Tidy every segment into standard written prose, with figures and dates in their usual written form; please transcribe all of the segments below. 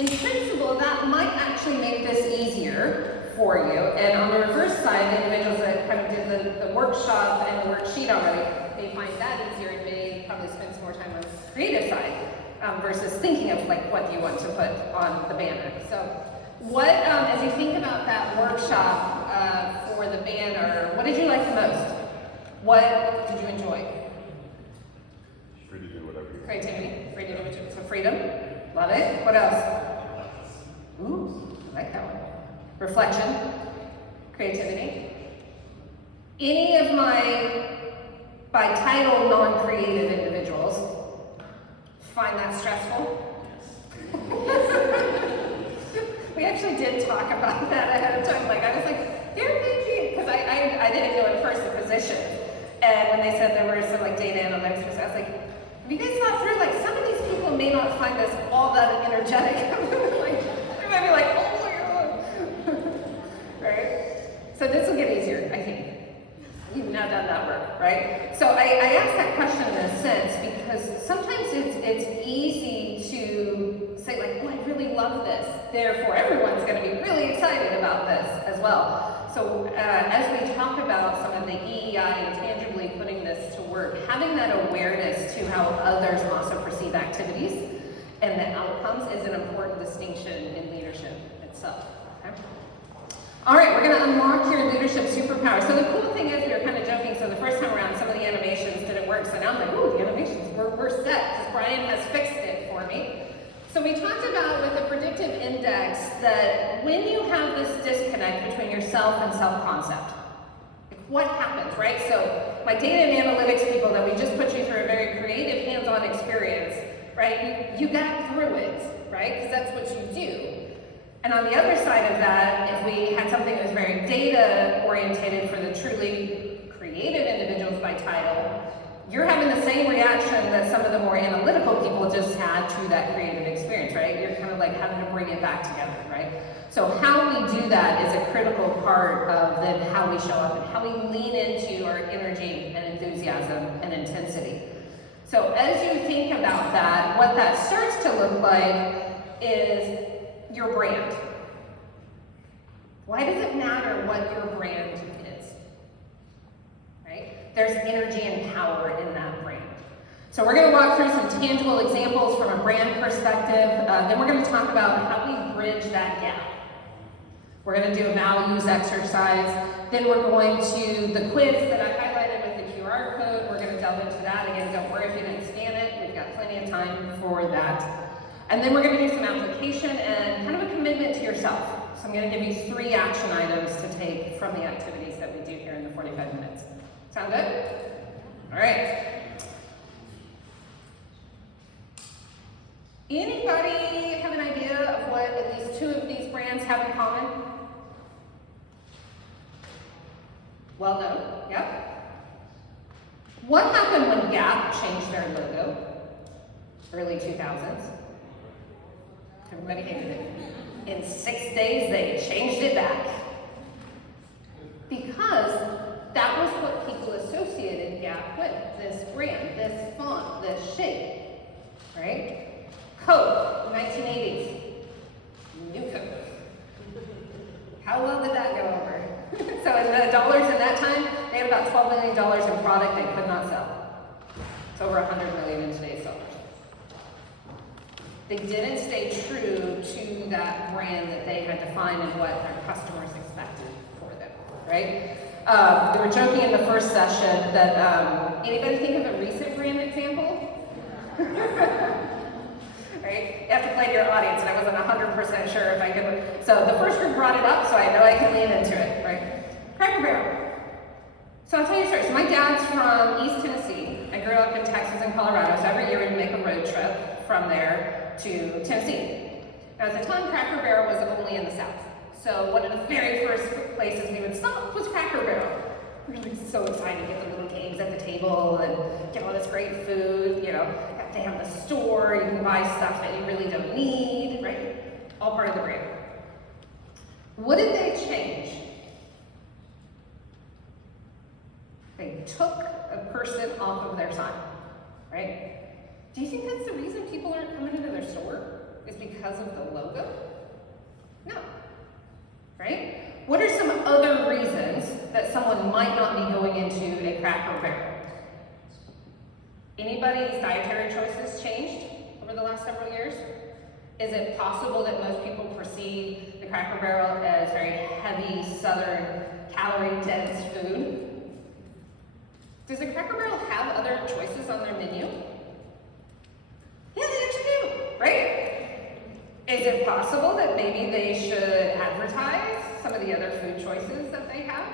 in principle, that might actually make this easier for you. And on the reverse side, the individuals that kind of did the workshop and the worksheet already, they find that easier and may probably spend some more time on the creative side versus thinking of like what do you want to put on the banner. So what, as you think about that workshop for the banner, what did you like the most? What did you enjoy? Free to do whatever you want. Creativity, free to do what you want. So freedom, love it. What else? Ooh, I like that one. Reflection, creativity. Any of my, by title, non-creative individuals find that stressful? We actually did talk about that ahead of time. Like, I was like, there may be, because I didn't know at first the position. And when they said there were some like data analytics, I was like, have you guys thought through, like, some of these people may not find this all that energetic. Like, they might be like, oh my God. Right? So this will get easier, I think. You've now done that work, right? So I asked that question in a sense because sometimes it's easy to say like, oh, I really love this. Therefore, everyone's going to be really excited about this as well. So as we talk about some of the EEI and tangibly putting this to work, having that awareness to how others also perceive activities and the outcomes is an important distinction in leadership itself. Okay? All right, we're going to unlock your leadership superpower. So the cool thing is, we were kind of joking, so the first time around, some of the animations didn't work, so now I'm like, ooh, the animations, we're set, because Brian has fixed it for me. So we talked about with the predictive index that when you have this disconnect between yourself and self-concept, what happens, right? So my data and analytics people that we just put you through a very creative hands-on experience, right? You got through it, right? Because that's what you do. And on the other side of that, if we had something that was very data-orientated for the truly creative individuals by title, you're having the same reaction that some of the more analytical people just had to that creative experience, right? You're kind of like having to bring it back together, right? So how we do that is a critical part of then how we show up and how we lean into our energy and enthusiasm and intensity. So as you think about that, what that starts to look like is your brand. Why does it matter what your brand is? Right? There's energy and power in that brand. So we're going to walk through some tangible examples from a brand perspective. Then we're going to talk about how we bridge that gap. We're going to do a values exercise. Then we're going to the quiz that I highlighted with the QR code. We're going to delve into that. Again, don't worry if you didn't scan it. We've got plenty of time for that. And then we're going to do some application and kind of a commitment to yourself. So I'm going to give you 3 action items to take from the activities that we do here in the 45 minutes. Sound good? All right. Anybody have an idea of what at least 2 of these brands have in common? Well known, yep. What happened when Gap changed their logo? Early 2000s. Everybody hated it. In 6 days, they changed it back. Because that was what people associated Gap with. This brand, this font, this shape, right? Coke, 1980s. New Coke. How well did that go over? So in the dollars in that time, they had about $12 million in product they could not sell. It's over $100 million in today's dollars. They didn't stay true to that brand that they had defined and what their customers expected for them, right? We were joking in the first session that, anybody think of a recent brand example? Right? You have to play to your audience, and I wasn't 100% sure if I could. So the first group brought it up, so I know I can lean into it, right? Cracker Barrel. So I'll tell you a story. So my dad's from East Tennessee. I grew up in Texas and Colorado, so every year we'd make a road trip from there to Tennessee. Now, at the time, Cracker Barrel was only in the South. So one of the very first places we would stop was Cracker Barrel. We were so excited to get the little games at the table and get all this great food, you know. They have the store, you can buy stuff that you really don't need, right? All part of the brand. What did they change? They took a person off of their sign, right? Do you think that's the reason people aren't coming into their store? is because of the logo? No. Right? What are some other reasons that someone might not be going into a Cracker Barrel? Anybody's dietary choices changed over the last several years? Is it possible that most people perceive the Cracker Barrel as very heavy, southern, calorie-dense food? Does the Cracker Barrel have other choices on their menu? Yeah, they actually do, right? Is it possible that maybe they should advertise some of the other food choices that they have?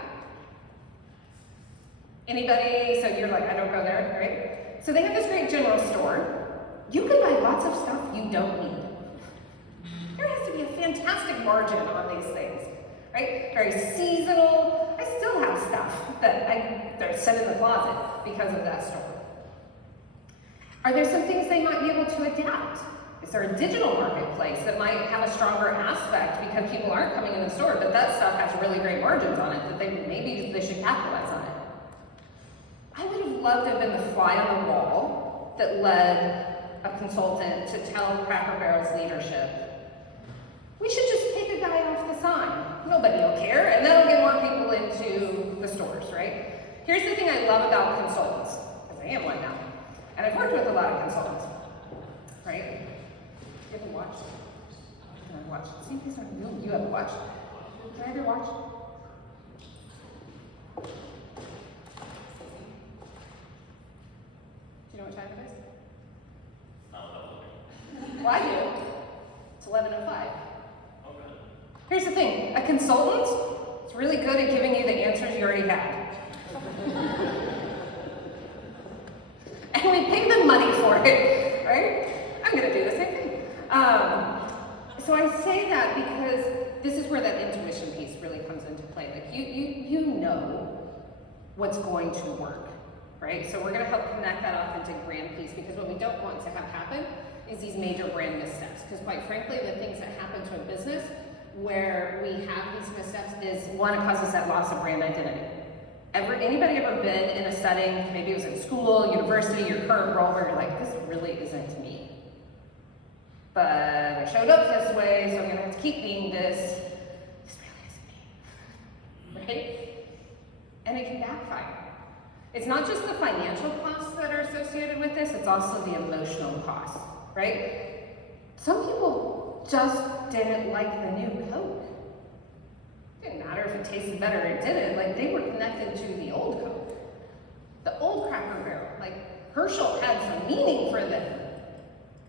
Anybody, so you're like, I don't go there, right? So they have this great general store. You can buy lots of stuff you don't need. There has to be a fantastic margin on these things, right? Very seasonal. I still have stuff that they're set in the closet because of that store. Are there some things they might be able to adapt? Is there a digital marketplace that might have a stronger aspect because people aren't coming in the store, but that stuff has really great margins on it that maybe they should capitalize on it? I would have loved to have been the fly on the wall that led a consultant to tell Cracker Barrel's leadership, we should just take a guy off the sign. Nobody will care, and that'll get more people into the stores, right? Here's the thing I love about consultants, because I am one now, and I've worked with a lot of consultants, right? You haven't watched? Can I watch? See, you haven't watched. Can I have your watch? Do you know what time it is? Well, I do. It's 11:05. Here's the thing, a consultant is really good at giving you the answers you already had. And we pay them money for it, right? I'm gonna do the same thing. So I say that because this is where that intuition piece really comes into play. Like you know what's going to work, right? So we're gonna help connect that authentic brand piece, because what we don't want to have happen is these major brand missteps. Because quite frankly, the things that happen to a business where we have these missteps is, one, it causes that loss of brand identity. Anybody ever been in a setting, maybe it was in school, university, your current role, where you're like, this really isn't me. But I showed up this way, so I'm gonna have to keep being this. This really isn't me, right? And it can backfire. It's not just the financial costs that are associated with this, it's also the emotional costs, right? Some people just didn't like the new Coke. It didn't matter if it tasted better or it didn't. Like, they were connected to the old Coke, the old Cracker Barrel. Like, Herschel had some meaning for them.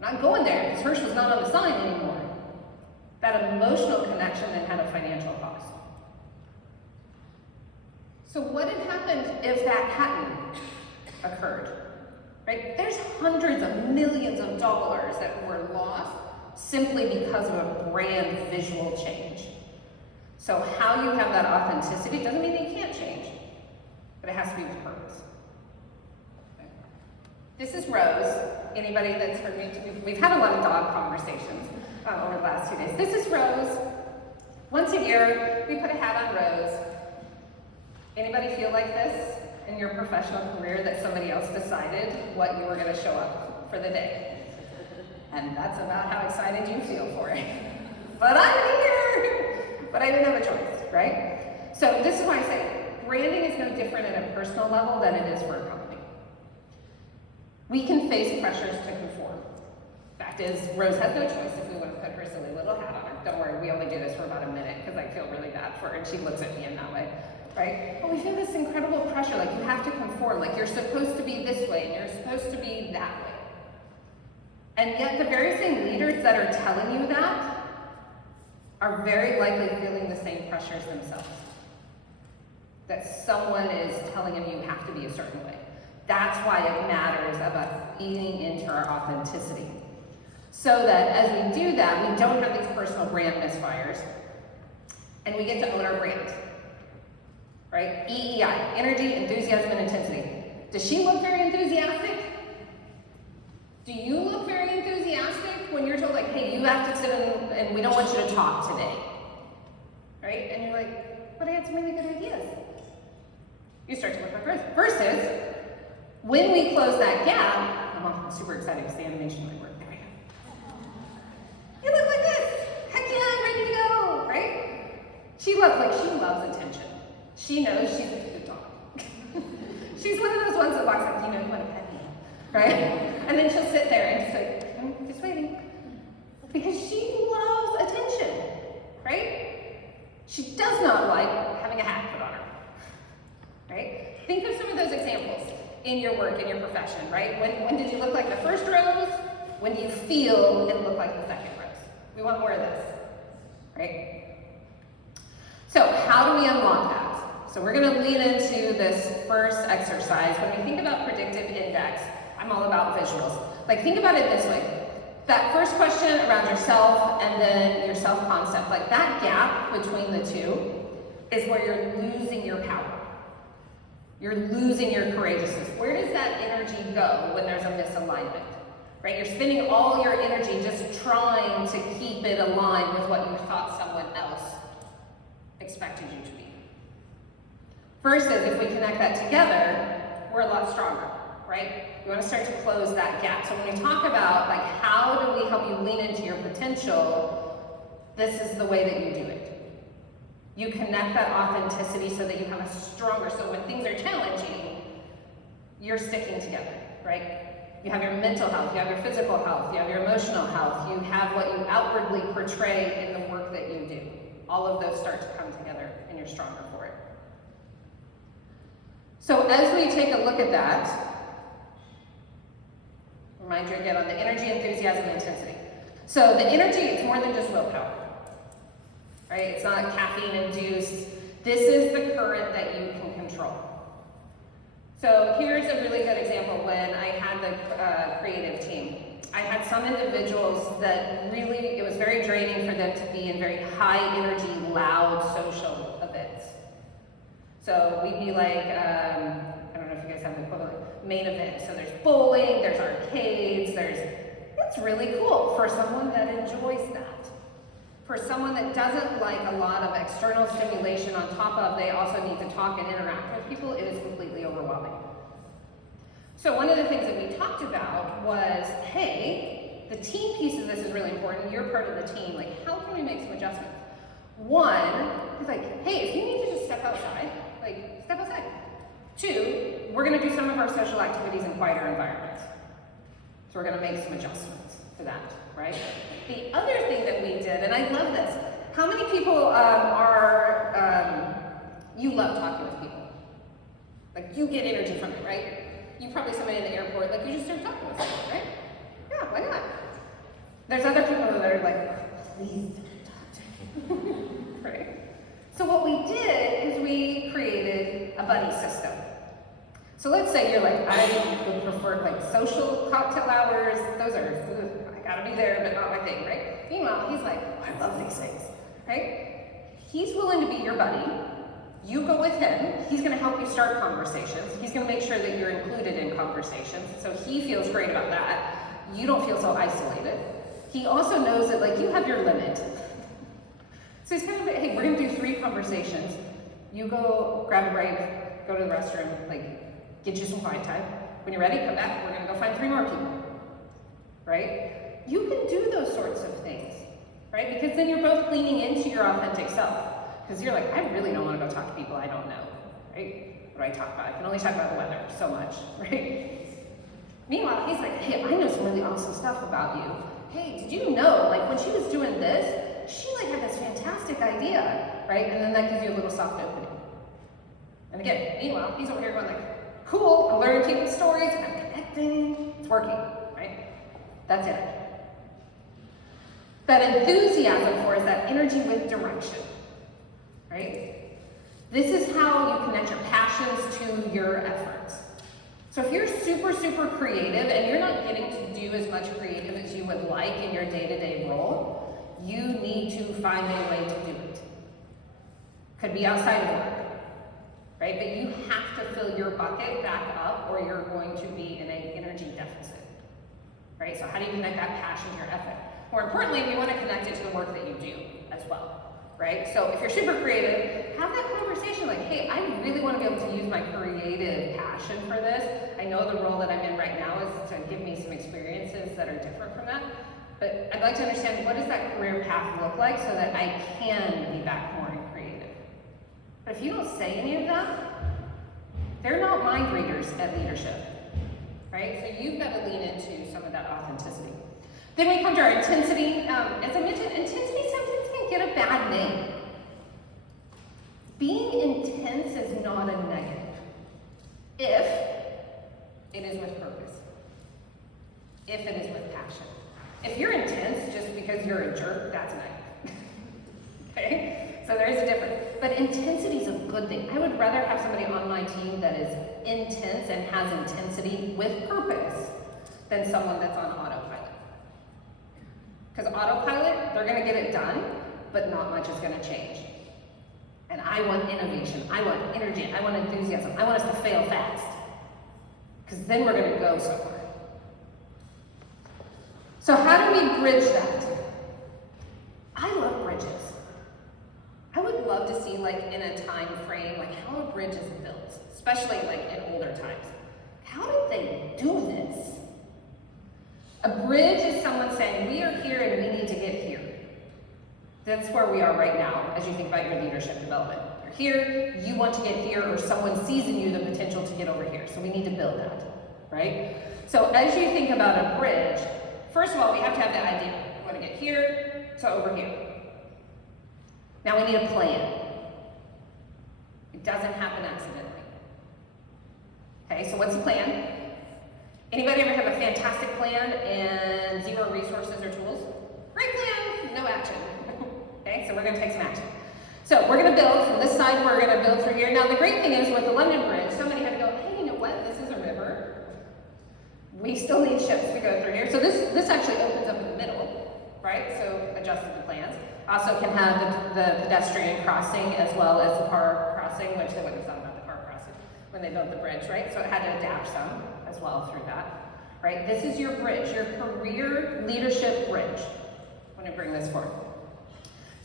I'm not going there because Herschel's not on the sign anymore. That emotional connection then had a financial cost. So what had happened if that hadn't occurred? Right? There's hundreds of millions of dollars that were lost simply because of a brand visual change. So how you have that authenticity doesn't mean that you can't change, but it has to be with purpose. Okay. This is Rose. Anybody that's heard me, we've had a lot of dog conversations over the last 2 days. This is Rose. Once a year, we put a hat on Rose. Anybody feel like this in your professional career, that somebody else decided what you were going to show up for the day? And that's about how excited you feel for it. But I'm here! But I didn't have a choice, right? So this is why I say branding is no different at a personal level than it is for a company. We can face pressures to conform. Fact is, Rose has no choice if we want to put her silly little hat on her. Don't worry, we only do this for about a minute because I feel really bad for her and she looks at me in that way, right? But we feel this incredible pressure, like you have to conform, like you're supposed to be this way and you're supposed to be that way. And yet the very same leaders that are telling you that are very likely feeling the same pressures themselves. That someone is telling them you have to be a certain way. That's why it matters about eating into our authenticity. So that as we do that, we don't have these personal brand misfires, and we get to own our brand. Right? EEI, energy, enthusiasm, and intensity. Does she look very enthusiastic? Do you look very enthusiastic when you're told, like, hey, you have to sit in and we don't want you to talk today? Right? And you're like, but I had some really good ideas. You start to look like Rose. Versus, when we close that gap, I'm super excited because the animation might work. There we go. like, she loves attention. She knows she's a good dog. She's one of those ones that walks up, you want to pet me, right? And then she'll sit there and just like, just waiting. Because she loves attention, right? She does not like having a hat put on her, right? Think of some of those examples in your work, in your profession, right? When did you look like the first rose? When do you feel it look like the second rose? We want more of this, right? So how do we unlock that? So we're going to lean into this first exercise. When we think about predictive index, I'm all about visuals. Like, think about it this way. That first question around yourself and then your self-concept, like that gap between the two is where you're losing your power. You're losing your courageousness. Where does that energy go when there's a misalignment? Right? You're spending all your energy just trying to keep it aligned with what you thought someone else expected you to be. Versus if we connect that together, we're a lot stronger, right? You want to start to close that gap. So when we talk about like how do we help you lean into your potential, this is the way that you do it. You connect that authenticity so that you have a stronger, so when things are challenging, you're sticking together, right? You have your mental health, you have your physical health, you have your emotional health, you have what you outwardly portray in the work that you do. All of those start to come together and you're stronger for it. So as we take a look at that, remind you again on the energy, enthusiasm, and intensity. So the energy, it's more than just willpower, right? It's not caffeine induced. This is the current that you can control. So here's a really good example when I had the creative team. I had some individuals that really, it was very draining for them to be in very high energy, loud social events. So we'd be like, I don't know if you guys have the equivalent, main events. So there's bowling, there's arcades, it's really cool for someone that enjoys that. For someone that doesn't like a lot of external stimulation on top of, they also need to talk and interact with people, it is completely overwhelming. So one of the things that we talked about was, hey, the team piece of this is really important. You're part of the team. Like, how can we make some adjustments? One, is like, hey, if you need to just step outside, like, step outside. Two, we're going to do some of our social activities in quieter environments. So we're going to make some adjustments to that, right? The other thing that we did, and I love this, how many people you love talking with people? Like, you get energy from it, right? You probably somebody in the airport, like, you just start talking with someone, right? Yeah, why not? There's other people that are like, please don't talk to me, right? So what we did is we created a buddy system. So let's say you're like, I would prefer like social cocktail hours, those are, I gotta be there, but not my thing, right? Meanwhile, he's like, oh, I love these things, right? He's willing to be your buddy. You go with him, he's gonna help you start conversations. He's gonna make sure that you're included in conversations, so he feels great about that. You don't feel so isolated. He also knows that like you have your limit. So he's kind of, hey, we're gonna do 3 conversations. You go grab a break, go to the restroom, like get you some quiet time. When you're ready, come back, we're gonna go find 3 more people, right? You can do those sorts of things, right? Because then you're both leaning into your authentic self. Because you're like, I really don't want to go talk to people I don't know, right? What do I talk about? I can only talk about the weather so much, right? Meanwhile, he's like, hey, I know some really awesome stuff about you. Hey, did you know, like when she was doing this, she like had this fantastic idea, right? And then that gives you a little soft opening. And again, meanwhile, he's over here going like, cool, I'm learning people's stories, I'm connecting, it's working, right? That's it. That enthusiasm for is that energy with direction. Right? This is how you connect your passions to your efforts. So if you're super, super creative and you're not getting to do as much creative as you would like in your day-to-day role, you need to find a way to do it. Could be outside of work, right? But you have to fill your bucket back up or you're going to be in an energy deficit, right? So how do you connect that passion to your effort? More importantly, we want to connect it to the work that you do as well. Right? So if you're super creative, have that conversation like, hey, I really want to be able to use my creative passion for this. I know the role that I'm in right now is to give me some experiences that are different from that. But I'd like to understand, what does that career path look like so that I can be back more in creative? But if you don't say any of that, they're not mind readers at leadership, right? So you've got to lean into some of that authenticity. Then we come to our intensity. As I mentioned, intensity sometimes can get a bad name. Being intense is not a negative if it is with purpose, if it is with passion. If you're intense just because you're a jerk, that's negative. Okay? So there is a difference. But intensity is a good thing. I would rather have somebody on my team that is intense and has intensity with purpose than someone that's on autopilot. Because autopilot, they're going to get it done, but not much is going to change. And I want innovation, I want energy, I want enthusiasm, I want us to fail fast. Because then we're going to go somewhere. So how do we bridge that? I love bridges. I would love to see, like, in a time frame, like, how a bridge is built, especially, like, in older times. How did they do this? A bridge is someone saying, we are here and we need to get here. That's where we are right now, as you think about your leadership development. You're here, you want to get here, or someone sees in you the potential to get over here. So we need to build that, right? So as you think about a bridge, first of all, we have to have the idea. We want to get here to over here. Now we need a plan. It doesn't happen accidentally. Okay, so what's the plan? Anybody ever have a fantastic plan and zero resources or tools? Great plan, no action. Okay, so we're going to take some action. So we're going to build from this side, we're going to build through here. Now the great thing is with the London Bridge, somebody had to go, hey, you know what, this is a river. We still need ships to go through here. So this actually opens up in the middle, right? So adjusted the plans. Also can have the pedestrian crossing as well as the car crossing, which they wouldn't have thought about the car crossing when they built the bridge, right? So it had to adapt some as well through that, right? This is your bridge, your career leadership bridge. I'm going to bring this forward.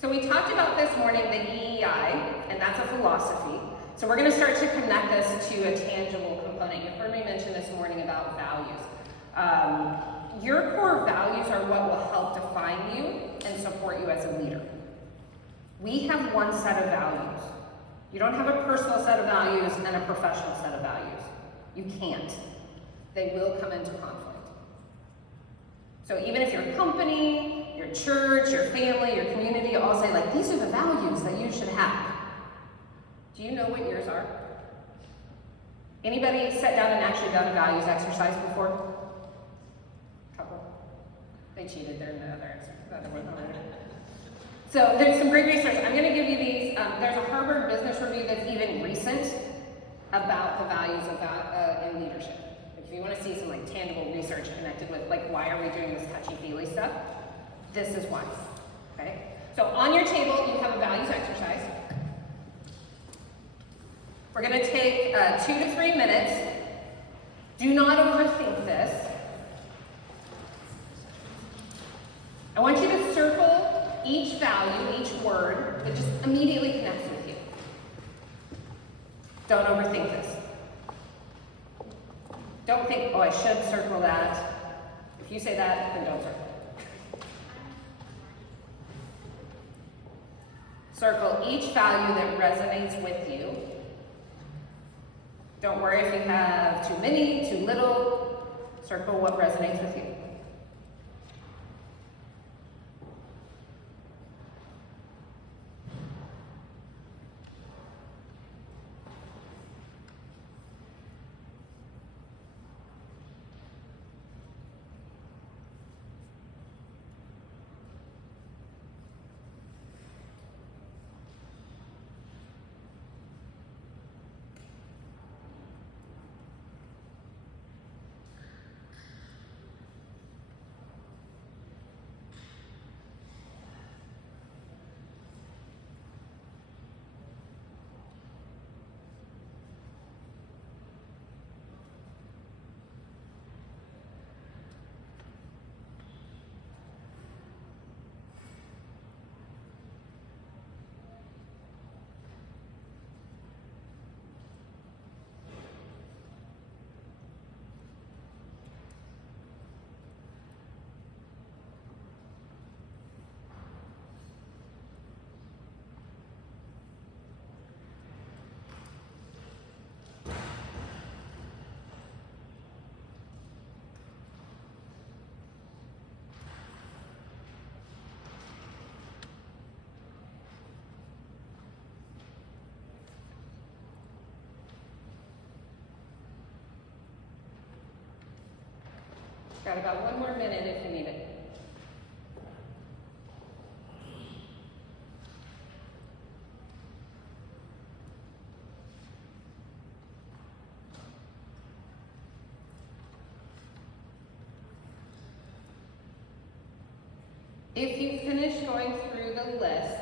So we talked about this morning the EEI, and that's a philosophy. So we're going to start to connect this to a tangible component. You heard me mention this morning about values. Your core values are what will help define you and support you as a leader. We have one set of values. You don't have a personal set of values and a professional set of values. You can't. They will come into conflict. So even if your company, your church, your family, your community all say, like, these are the values that you should have. Do you know what yours are? Anybody sat down and actually done a values exercise before? Couple. They cheated. They're in the other answer. The other one. So there's some great research. I'm going to give you these. There's a Harvard Business Review that's even recent about the values of in leadership. If you want to see some like tangible research connected with like why are we doing this touchy-feely stuff, this is why. Okay. So on your table you have a values exercise. We're going to take 2 to 3 minutes. Do not overthink this. I want you to circle each value, each word that just immediately connects with you. Don't overthink this. Don't think, oh, I should circle that. If you say that, then don't circle. Circle each value that resonates with you. Don't worry if you have too many, too little. Circle what resonates with you. Got about 1 more minute if you need it. If you finish going through the list,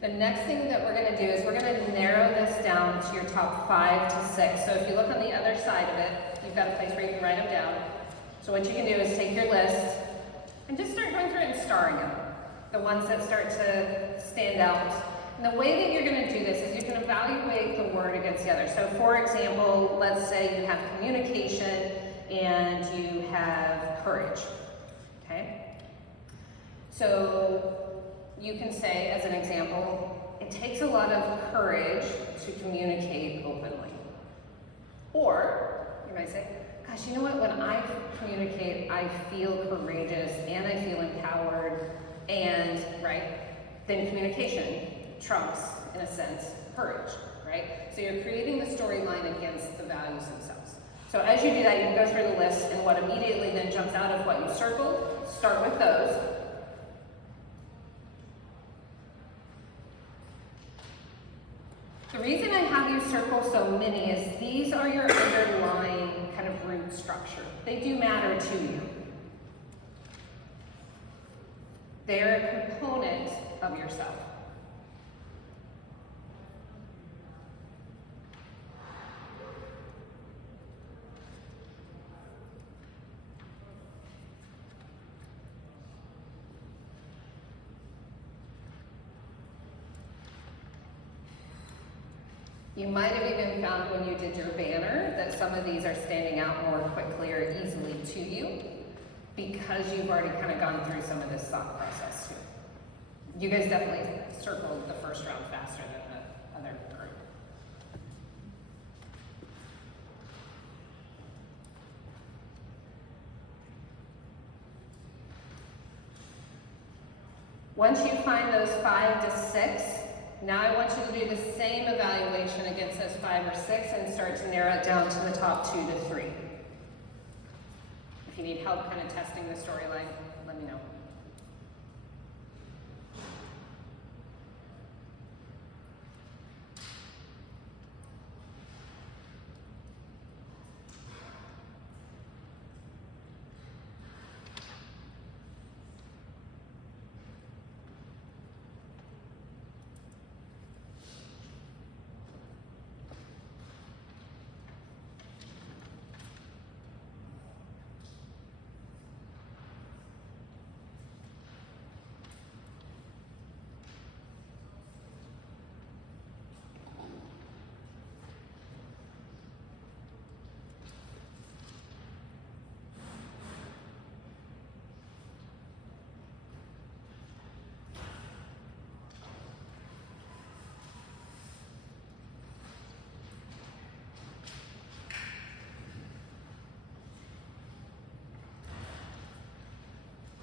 the next thing that we're going to do is we're going to narrow this down to your top 5 to 6. So if you look on the other side of it, you've got a place where you can write them down. So what you can do is take your list and just start going through it and starring them, the ones that start to stand out. And the way that you're going to do this is you can evaluate the word against the other. So for example, let's say you have communication and you have courage, okay? So you can say, as an example, it takes a lot of courage to communicate openly. Or you might say, gosh, you know what, when I communicate, I feel courageous and I feel empowered and, right, then communication trumps, in a sense, courage, right? So you're creating the storyline against the values themselves. So as you do that, you can go through the list and what immediately then jumps out of what you circled, start with those. The reason I have you circle so many is these are your underlying kind of root structure. They do matter to you. They're a component of yourself. You might have even found when you did your banner that some of these are standing out more quickly or easily to you because you've already kind of gone through some of this thought process too. You guys definitely circled the first round faster than the other group. Once you find those 5 to 6, now I want you to do the same evaluation against those 5 or 6 and start to narrow it down to the top 2 to 3. If you need help kind of testing the storyline, let me know.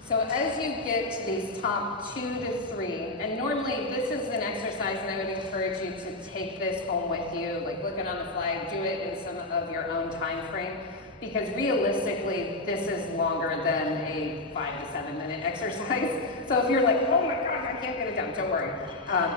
So as you get to these top 2 to 3, and normally this is an exercise and I would encourage you to take this home with you, like look it on the fly, do it in some of your own time frame, because realistically this is longer than a 5 to 7 minute exercise. So if you're like, oh my God, I can't get it done, don't worry.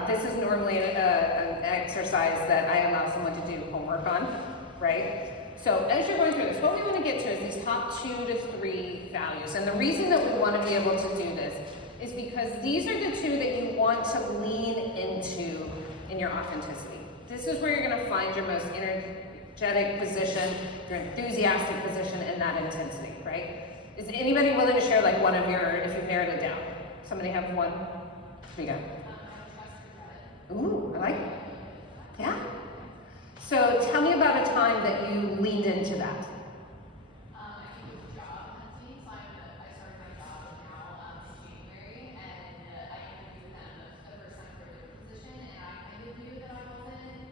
This is normally an exercise that I allow someone to do homework on, right? So as you're going through this, what we want to get to is these top 2 to 3 values. And the reason that we want to be able to do this is because these are the 2 that you want to lean into in your authenticity. This is where you're going to find your most energetic position, your enthusiastic position, and that intensity, right? Is anybody willing to share like one of your, if you've narrowed it down? Somebody have one? What do you got? Ooh, I like it. Yeah? So tell me about a time that you leaned into that. I think it was job hunting. So I started my job now in January, and I interviewed them the first time for the position, and I kind of knew that I wasn't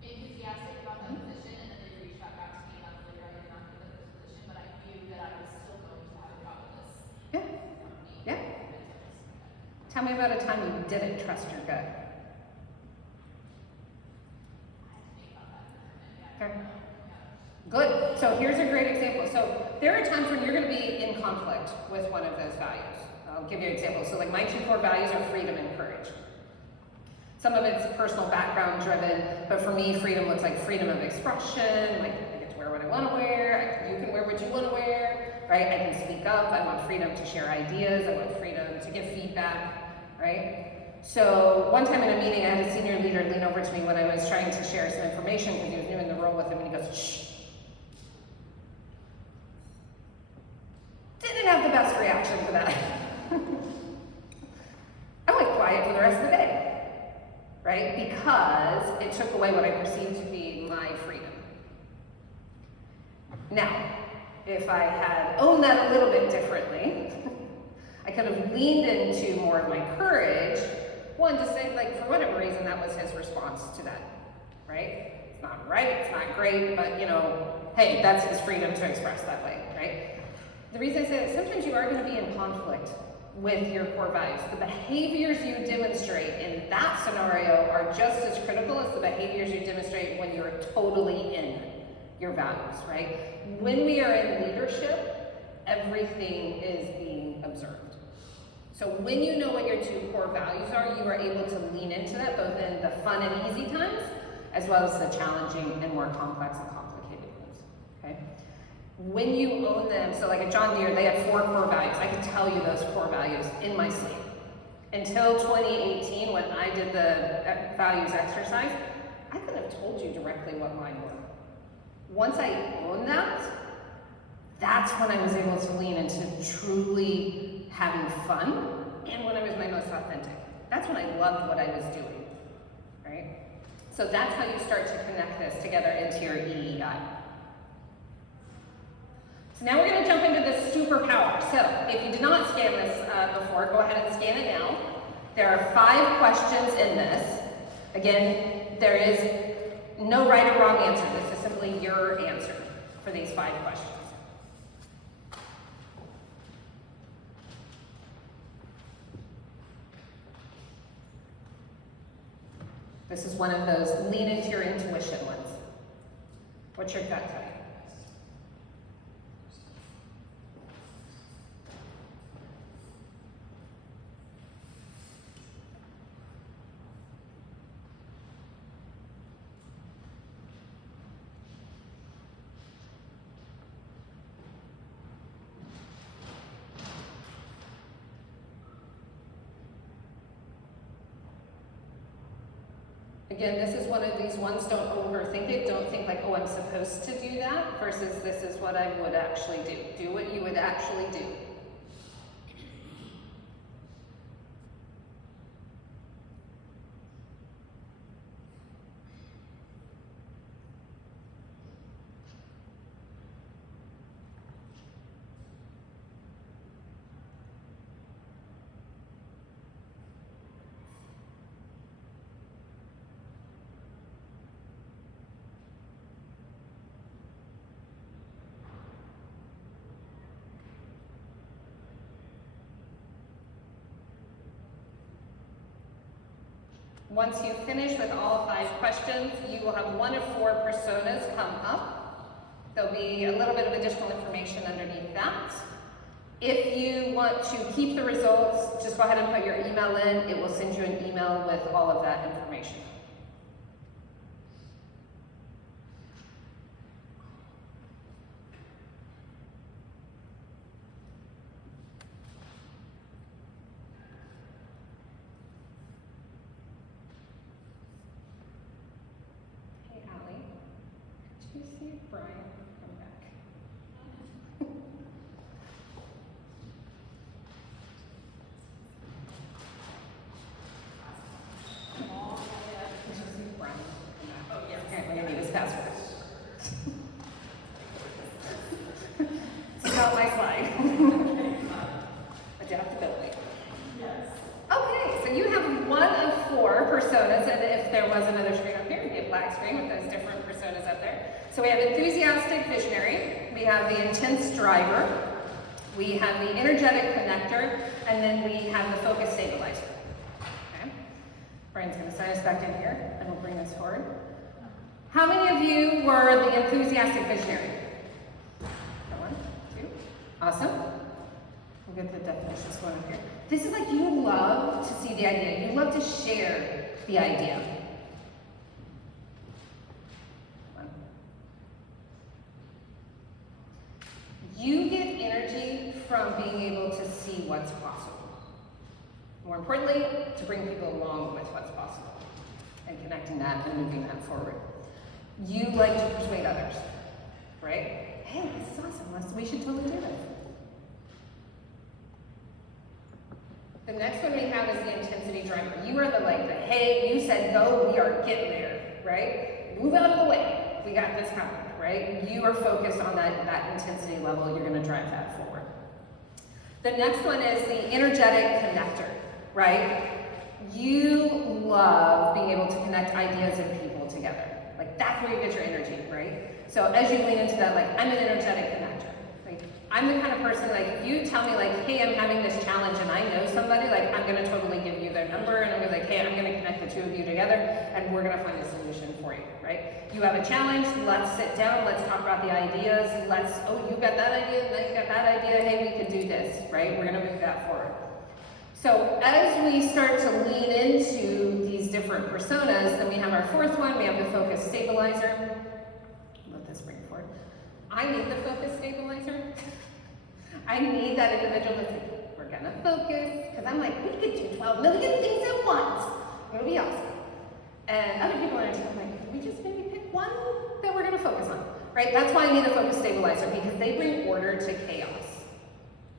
enthusiastic about that position, and then they reached back out to me months later. I did not get the first position, but I knew that I was still going to have a job with this. Yeah. Yeah. Tell me about a time you didn't trust your gut. Okay. Good. So here's a great example. So there are times times when you're going to be in conflict with one of those values. I'll give you an example. So like my 2 core values are freedom and courage. Some of it's personal background driven, but for me, freedom looks like freedom of expression, like I get to wear what I want to wear, you can wear what you want to wear, right? I can speak up, I want freedom to share ideas, I want freedom to give feedback, right? So one time in a meeting, I had a senior leader lean over to me when I was trying to share some information because he was new in the role with him, and he goes, shh. Didn't have the best reaction to that. I went quiet for the rest of the day, right? Because it took away what I perceived to be my freedom. Now, if I had owned that a little bit differently, I could have leaned into more of my courage. One, to say, like, for whatever reason, that was his response to that, right? It's not right, it's not great, but, you know, hey, that's his freedom to express that way, right? The reason I say that, sometimes you are going to be in conflict with your core values. The behaviors you demonstrate in that scenario are just as critical as the behaviors you demonstrate when you're totally in your values, right? When we are in leadership, everything is being observed. So when you know what your 2 core values are, you are able to lean into that both in the fun and easy times, as well as the challenging and more complex and complicated ones, okay? When you own them, so like at John Deere, they had 4 core values. I can tell you those core values in my sleep. Until 2018, when I did the values exercise, I couldn't have told you directly what mine were. Once I owned that, that's when I was able to lean into truly having fun and when I was my most authentic. That's when I loved what I was doing, right? So that's how you start to connect this together into your EEI. So now we're going to jump into this superpower. So if you did not scan this before, go ahead and scan it now. There are 5 questions in this. Again, there is no right or wrong answer. This is simply your answer for these 5 questions. This is one of those lean into your intuition ones. What's your gut tell you? Again, this is one of these ones, don't overthink it. Don't think like, oh, I'm supposed to do that, versus this is what I would actually do. Do what you would actually do. Once you finish with all 5 questions, you will have one of 4 personas come up. There'll be a little bit of additional information underneath that. If you want to keep the results, just go ahead and put your email in. It will send you an email with all of that information. Did you see Brian come back? Did you see Brian come back? Oh, yeah. Apparently I need his password. It's not my slide. Adaptability. Yes. Okay, so you have one of 4 personas, and if there was another screen up here, it'd be a black screen with those different personas up there. So we have enthusiastic visionary, we have the intense driver, we have the energetic connector, and then we have the focus stabilizer. Okay? Brian's going to sign us back in here, and we'll bring this forward. How many of you were the enthusiastic visionary? 1, 2, Awesome. We'll get the definitions going up here. This is like you love to see the idea. You love to share the idea. You get energy from being able to see what's possible. More importantly, to bring people along with what's possible and connecting that and moving that forward. You like to persuade others, right? Hey, this is awesome. We should totally do this. The next one we have is the intensity driver. You are the hey, you said go, we are getting there, right? Move out of the way. We got this coming, right? You are focused on that intensity level. You're going to drive that forward. The next one is the energetic connector, right? You love being able to connect ideas and people together. Like, that's where you get your energy, right? So as you lean into that, I'm an energetic connector. I'm the kind of person, if you tell me, hey, I'm having this challenge and I know somebody, I'm going to totally give you their number and I'm going to be hey, I'm going to connect the two of you together and we're going to find a solution for you, right? You have a challenge, let's sit down, let's talk about the ideas, you got that idea, now you got that idea, hey, we can do this, right? We're going to move that forward. So as we start to lean into these different personas, then we have our fourth one, we have the focus stabilizer. Let this bring forward. I need the focus stabilizer. I need that individual that's we're gonna focus, because I'm we could do 12 million things at once. It'll be awesome. And other people are can we just maybe pick one that we're gonna focus on, right? That's why I need a focus stabilizer, because they bring order to chaos,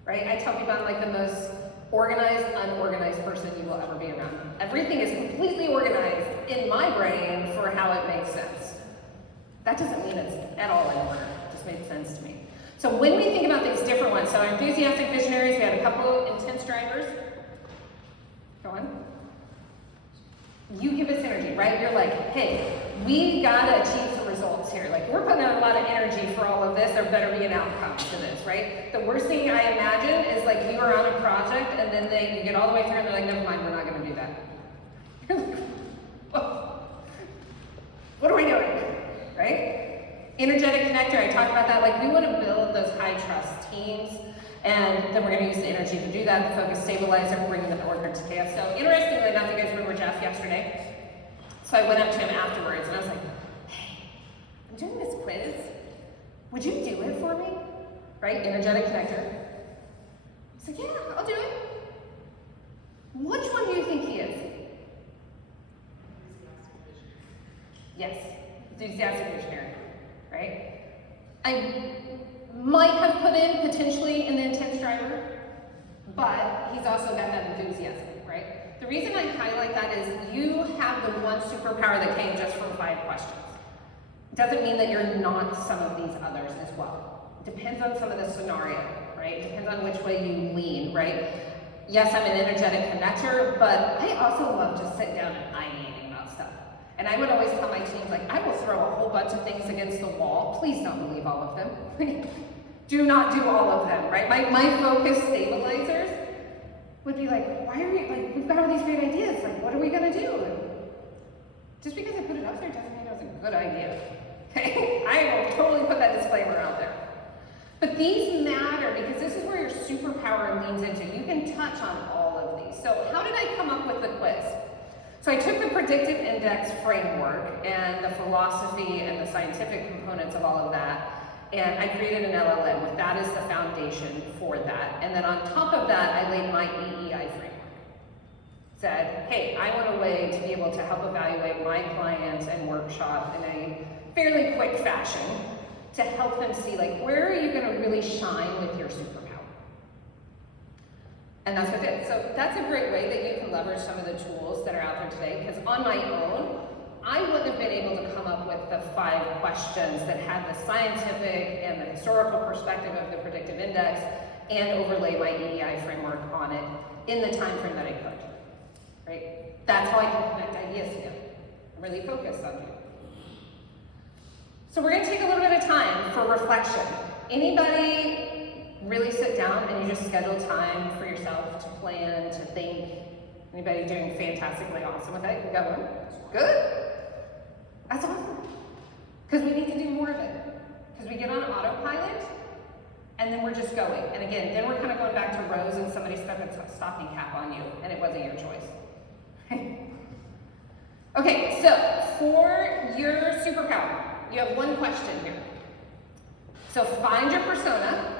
right? I tell people I'm the most organized, unorganized person you will ever be around. Everything is completely organized in my brain for how it makes sense. That doesn't mean it's at all in order. It just makes sense to me. So when we think about these different ones, so our enthusiastic visionaries, we had a couple intense drivers. Go on. You give us energy, right? You're hey, we gotta achieve some results here. We're putting out a lot of energy for all of this. There better be an outcome to this, right? The worst thing I imagine is we were on a project and then you get all the way through and they're never mind, we're not gonna do that. What are we doing, right? Energetic connector, I talked about that. We want to build those high trust teams, and then we're going to use the energy to do that. The focus stabilizer, bringing the order to chaos. So interestingly enough, you guys remember Jeff yesterday? So I went up to him afterwards, and I was hey, I'm doing this quiz. Would you do it for me? Right? Energetic connector. He's yeah, I'll do it. Which one do you think he is? Yes, enthusiastic visionary. Right? I might have put in potentially an intense driver, but he's also got that enthusiasm, right? The reason I highlight that is you have the one superpower that came just from 5 questions. It doesn't mean that you're not some of these others as well. It depends on some of the scenario, right? It depends on which way you lean, right? Yes, I'm an energetic connector, but I also love to sit down and ideating about stuff. And I would always tell my teams, I will throw a whole bunch of things against the wall. Please don't believe all of them. Do not do all of them, right? My focus stabilizers would be why are we, we've got all these great ideas. What are we going to do? And just because I put it up there doesn't mean it was a good idea. Okay? I will totally put that disclaimer out there. But these matter because this is where your superpower leans into. You can touch on all of these. So how did I come up with the quiz? So I took the predictive index framework and the philosophy and the scientific components of all of that, and I created an LLM with that as the foundation for that. And then on top of that, I laid my EEI framework. Said, hey, I want a way to be able to help evaluate my clients and workshop in a fairly quick fashion to help them see, where are you gonna really shine with your superpower? And that's what I did. So that's a great way that you can leverage some of the tools that are out there today, because on my own, I wouldn't have been able to come up with the 5 questions that had the scientific and the historical perspective of the predictive index and overlay my EEI framework on it in the time frame that I could, right? That's how I can connect ideas together. I'm really focused on you. So we're gonna take a little bit of time for reflection. Anybody really sit down and you just schedule time for yourself to plan, to think? Anybody doing fantastically awesome with it? You got one? Good. That's awesome. Because we need to do more of it. Because we get on autopilot And then we're just going. And again, then we're kind of going back to rows and somebody stuck a stocking cap on you, and it wasn't your choice. Okay, so for your superpower, you have one question here. So find your persona.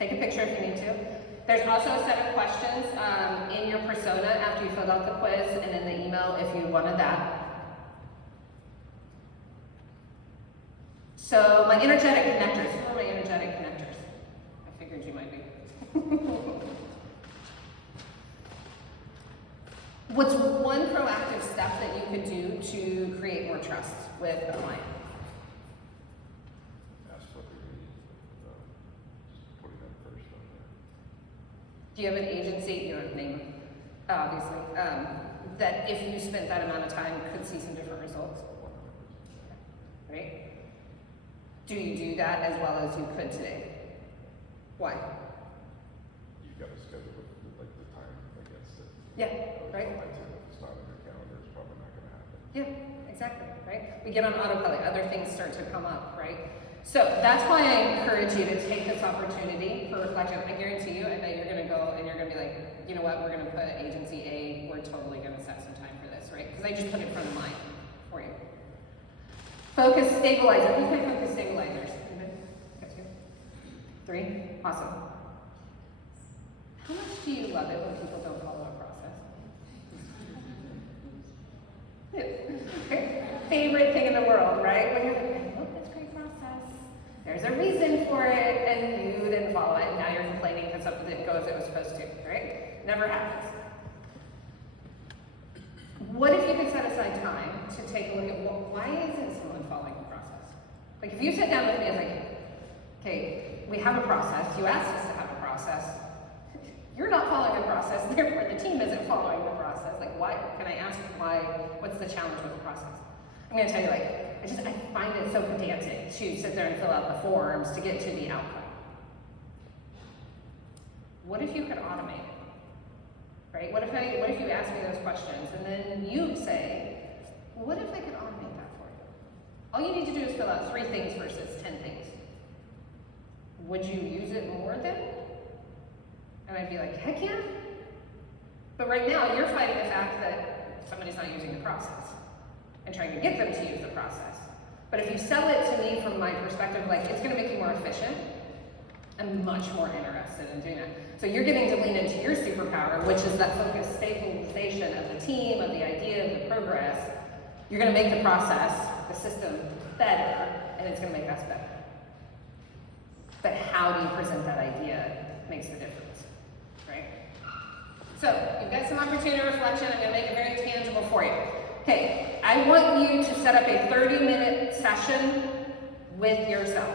Take a picture if you need to. There's also a set of questions in your persona after you filled out the quiz and in the email if you wanted that. So my energetic connectors. Who are my energetic connectors? I figured you might be. What's one proactive step that you could do to create more trust with a client? Ask what they need, just putting them first on there. Do you have an agency, you don't name them, obviously, that if you spent that amount of time could see some different results? Right? Do you do that as well as you could today? Why? You've got to schedule it, like the time against it. Yeah, right? If it's not on your calendar, it's probably not going to happen. Yeah, exactly, right? We get on autopilot, other things start to come up, right? So that's why I encourage you to take this opportunity for reflection. I guarantee you, I bet you're going to go and you're going to be like, you know what, we're going to put agency A, we're totally going to set some time for this, right? Because I just put it in front of mine for you. Focus stabilizer. Who's my focus stabilizers? Anybody? Got two? 3? Awesome. How much do you love it when people don't follow a process? Favorite thing in the world, right? When you're like, I love this great process. There's a reason for it, and you didn't follow it, and now you're complaining because something didn't go as it was supposed to, right? Never happens. What if you could set aside time to take a look at why isn't someone following the process? Like if you sat down with me and like, okay, we have a process, you asked us to have a process, you're not following the process, therefore the team isn't following the process. Like why, can I ask why, what's the challenge with the process? I'm gonna tell you like, I find it so pedantic to sit there and fill out the forms to get to the outcome. What if you could automate it? Right? What if you ask me those questions and then you say, well, what if I could automate that for you? All you need to do is fill out 3 things versus 10 things. Would you use it more then? And I'd be like, heck yeah. But right now you're fighting the fact that somebody's not using the process and trying to get them to use the process. But if you sell it to me from my perspective, like it's gonna make you more efficient, I'm much more interested in doing that. So you're getting to lean into your superpower, which is that focused stabilization of the team, of the idea, of the progress. You're gonna make the process, the system, better, and it's gonna make us better. But how do you present that idea makes the difference, right? So you've got some opportunity reflection. I'm gonna make it very tangible for you. Okay, I want you to set up a 30-minute session with yourself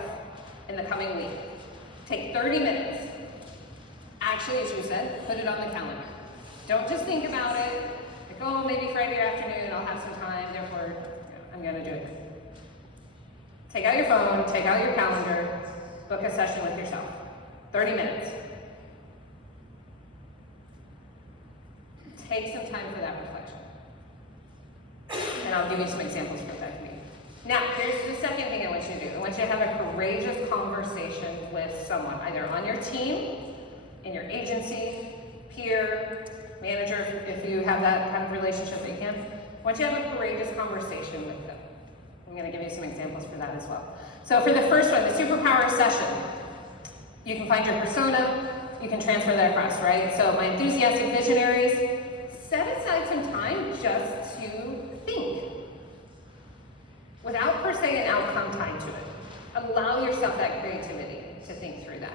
in the coming week. Take 30 minutes. Actually, as you said, put it on the calendar. Don't just think about it. Like, oh, maybe Friday afternoon I'll have some time, therefore I'm going to do it. Take out your phone, take out your calendar, book a session with yourself. 30 minutes. Take some time for that reflection. And I'll give you some examples for that week. Now, here's the second thing I want you to do. I want you to have a courageous conversation with someone, either on your team, in your agency, peer, manager, if you have that kind of relationship that you can. I want you to have a courageous conversation with them. I'm going to give you some examples for that as well. So for the first one, the superpower session, you can find your persona, you can transfer that across, right? So my enthusiastic visionaries, set aside some time just to think. Without per se an outcome tied to it. Allow yourself that creativity to think through that.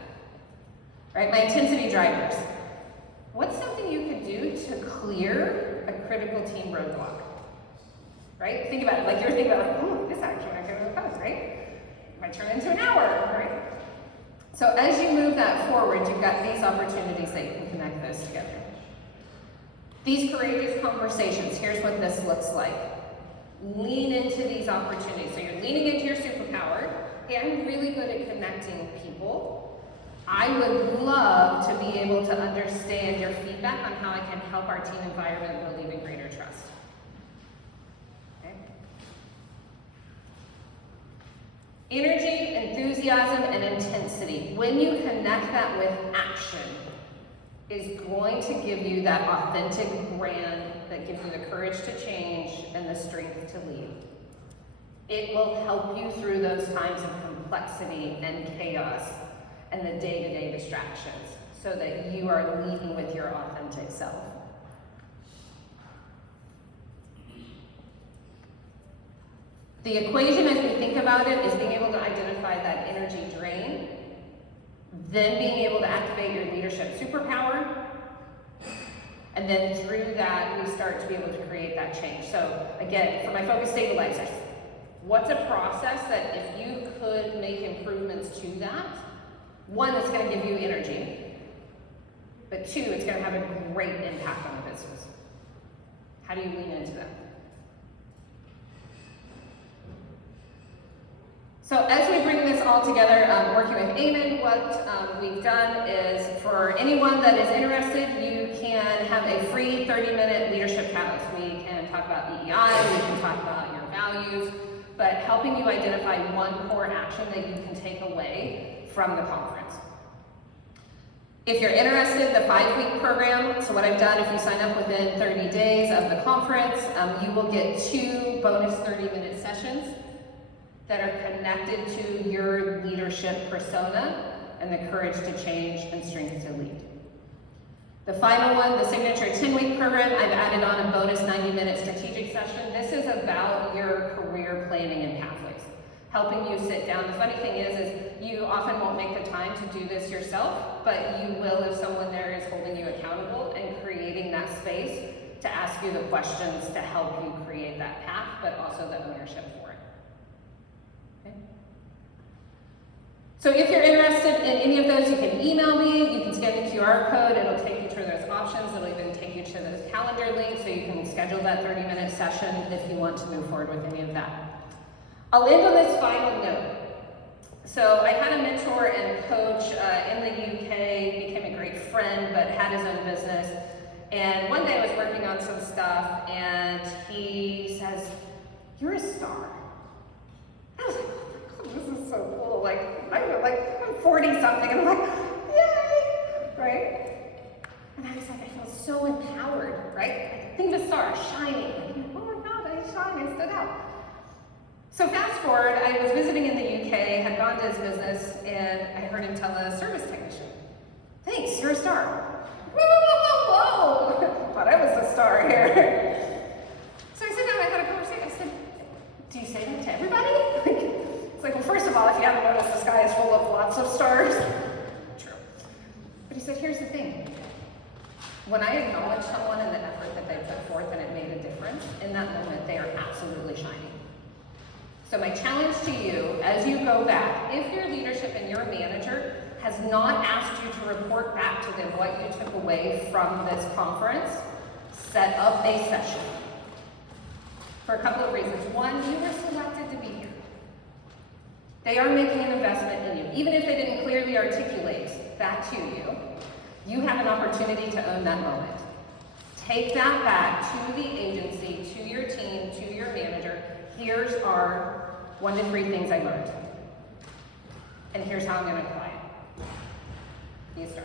Right, my intensity drivers. What's something you could do to clear a critical team roadblock? Right, think about it, like you're thinking about like, oh, this action I could propose, right? It might turn into an hour, right? So as you move that forward, you've got these opportunities that you can connect those together. These courageous conversations, here's what this looks like. Lean into these opportunities. So you're leaning into your superpower. Hey, I'm really good at connecting people. I would love to be able to understand your feedback on how I can help our team environment build even greater trust. Okay? Energy, enthusiasm, and intensity. When you connect that with action, is going to give you that authentic brand that gives you the courage to change and the strength to lead. It will help you through those times of complexity and chaos and the day-to-day distractions so that you are leading with your authentic self. The equation as we think about it is being able to identify that energy drain, then being able to activate your leadership superpower, and then through that we start to be able to create that change. So again, for my focus stabilizers, what's a process that if you could make improvements to that, one, it's going to give you energy, but two, it's going to have a great impact on the business. How do you lean into that? So as we bring this all together, working with Eamon, what we've done is for anyone that is interested, you can have a free 30-minute leadership challenge. We can talk about EEI, we can talk about your values, but helping you identify one core action that you can take away from the conference. If you're interested, the 5-week program, so what I've done, if you sign up within 30 days of the conference, you will get 2 bonus 30-minute sessions that are connected to your leadership persona and the courage to change and strength to lead. The final one, the signature 10-week program, I've added on a bonus 90-minute strategic session. This is about your career planning and pathways, helping you sit down. The funny thing is you often won't make the time to do this yourself, but you will if someone there is holding you accountable and creating that space to ask you the questions to help you create that path, but also the ownership for it. So if you're interested in any of those, you can email me, you can scan the QR code, it'll take you to those options, it'll even take you to those calendar links so you can schedule that 30-minute session if you want to move forward with any of that. I'll end on this final note. So I had a mentor and coach in the UK, became a great friend, but had his own business. And one day I was working on some stuff and he says, "You're a star." I was like, this is so cool. I'm 40 something and I'm like, yay, right? And I was like, I feel so empowered, right? I think the star shining. Oh my God, I shine, I stood out. So fast forward, I was visiting in the UK, had gone to his business, and I heard him tell a service technician, "Thanks, you're a star." Whoa, whoa, whoa, whoa. Thought I was the star here. So I sat down, I had a conversation. I said, "Do you say that to everybody?" It's like, well, first of all, if you haven't noticed, the sky is full of lots of stars. True. But he said, here's the thing. When I acknowledge someone and the effort that they put forth and it made a difference, in that moment, they are absolutely shining. So my challenge to you, as you go back, if your leadership and your manager has not asked you to report back to them what you took away from this conference, set up a session. For a couple of reasons. One, you were selected to be here. They are making an investment in you. Even if they didn't clearly articulate that to you, you have an opportunity to own that moment. Take that back to the agency, to your team, to your manager. Here's our 1 to 3 things I learned. And here's how I'm going to apply it. Be a star.